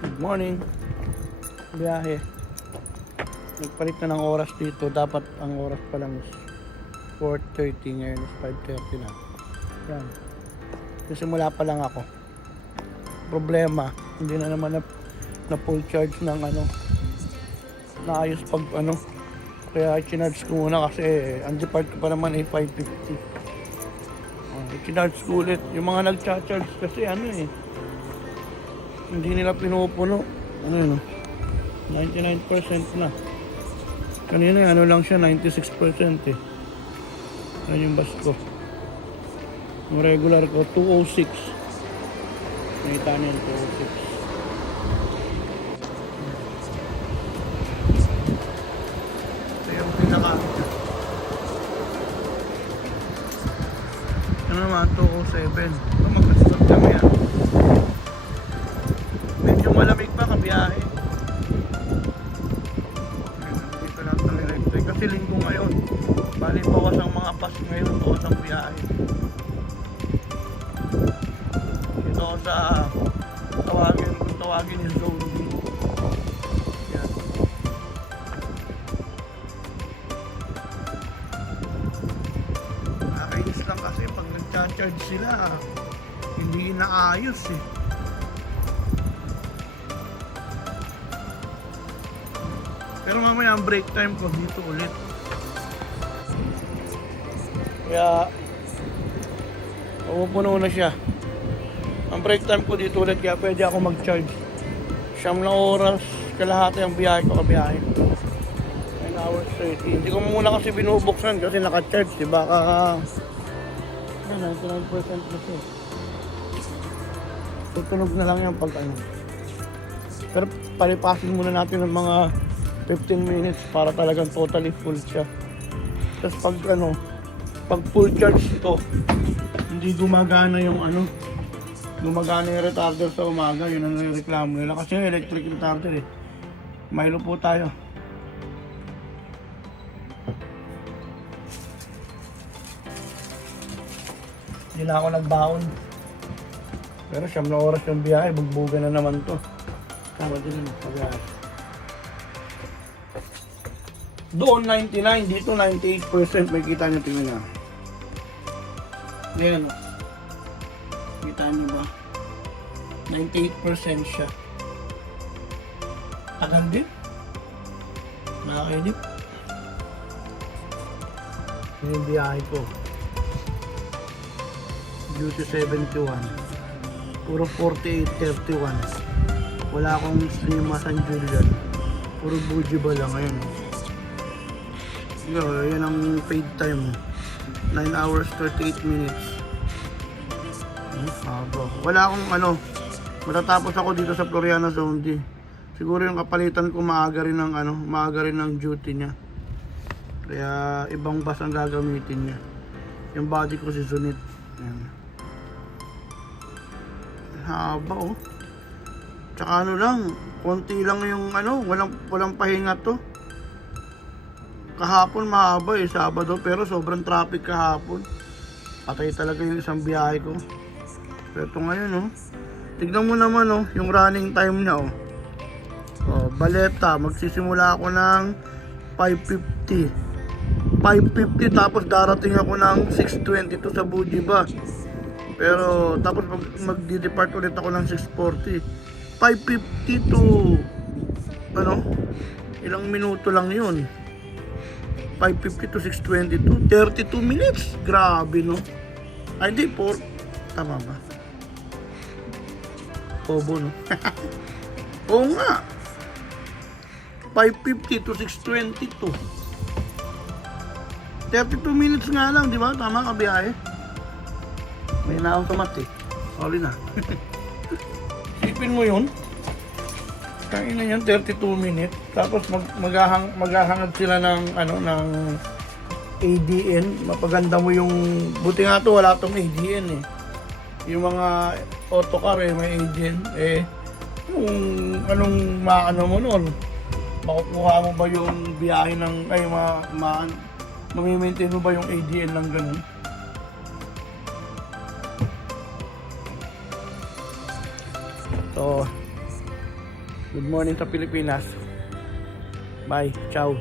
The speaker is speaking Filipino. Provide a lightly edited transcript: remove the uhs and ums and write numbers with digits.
Good morning. Biyahe. Nagpalit na ng oras dito. Dapat ang oras pa lang is 4:30. Ngayon is 5:30 na. Yan. Simula pa lang ako. Problema, hindi na naman na full charge ng naayos pag kaya i-charge ko muna kasi ang depart ko pa naman ay 5:50. I-charge ko ulit. Yung mga nag-charge kasi hindi nila pinupuno. 99% na. Kanina lang siya, 96% eh. Yan yung bus ko. Yung regular ko, 206. Nakita niyo yung 206. Ito yung pinaka. Ano naman, 207. Ito magkasasap kami Medyo malamig pa kabiyahe. Dito lang ito electric. Kasi linggo ngayon. Bali, bawas ang mga pass ngayon. Bawas ang biyahe. Ito sa tawagin yung Zone B. Yan. Nakakainis lang kasi pag nag-charge sila, hindi inaayos eh. Pero mamaya ang break time ko dito ulit. Kaya pupuno na siya. Ang break time ko dito ulit kaya pwede ako mag-charge. 9 na oras, kalahati ang biyahe ko kabiyahe. 9 hours 30. Hindi ko muna kasi binubuksan kasi naka-charge, diba? 99% na siya. Tutunog na lang yan pag Pero palipasin muna natin ng mga 15 minutes para talagang totally full siya. Tapos pag full charge ito, hindi gumagana yung gumagana yung retarder sa umaga. Yun ang reklamo nila kasi yung electric retarder Milo po tayo. Hindi na ako nagbaon. Pero 9 na oras yung biyahe, bugbugan na naman to. Tama din naman pag-biyahe. Doon 99, dito 98%. May kita nyo, tingnan nyo. Yan. Kita nyo ba? 98% siya. Tagal din. Nakakainip. Yan yung biyahe ko. Duty 71. Puro 48-31. Wala akong Lima San Julian. Puro Bujiba lang ngayon. Yan ang paid time. 9 hours 38 minutes. Wala akong matatapos ako dito sa Floriana Zone D. Siguro yung kapalitan ko maaga rin ng duty niya. Kaya ibang bus ang gagamitin niya. Yung body ko si Zunit. Yan. Haba Tsaka lang, konti lang yung walang pahinga to. Kahapon mahaba Sabado, pero sobrang traffic kahapon. Patay talaga yung isang biyahe ko. Pero ito ngayon tignan mo naman yung running time niya Baleta, magsisimula ako ng 5:50 tapos darating ako ng 6:22 sa Bujiba. Pero tapos mag-depart ulit ako ng 6:40. 5:50 to ilang minuto lang yun. 5:50 to 6:22, 32 minutes. Grabe Ay hindi, 4. Tama ba? Obo Oo nga. 5:50 to 6:22. 32 minutes nga lang, di ba? Tama ka biyahe. May na-automatic. Sorry na. Isipin mo yun. Kain na yan, 32 minutes. Tapos maghahangad sila ng ADN. Mapaganda mo yung... Buti nga to, wala tong ADN Yung mga autocar may ADN. Yung mo nun? Makukuha mo ba yung biyahe ng... Mamimaintain mo ba yung ADN ng ganun? So, Good morning sa Pilipinas. Bye. Ciao.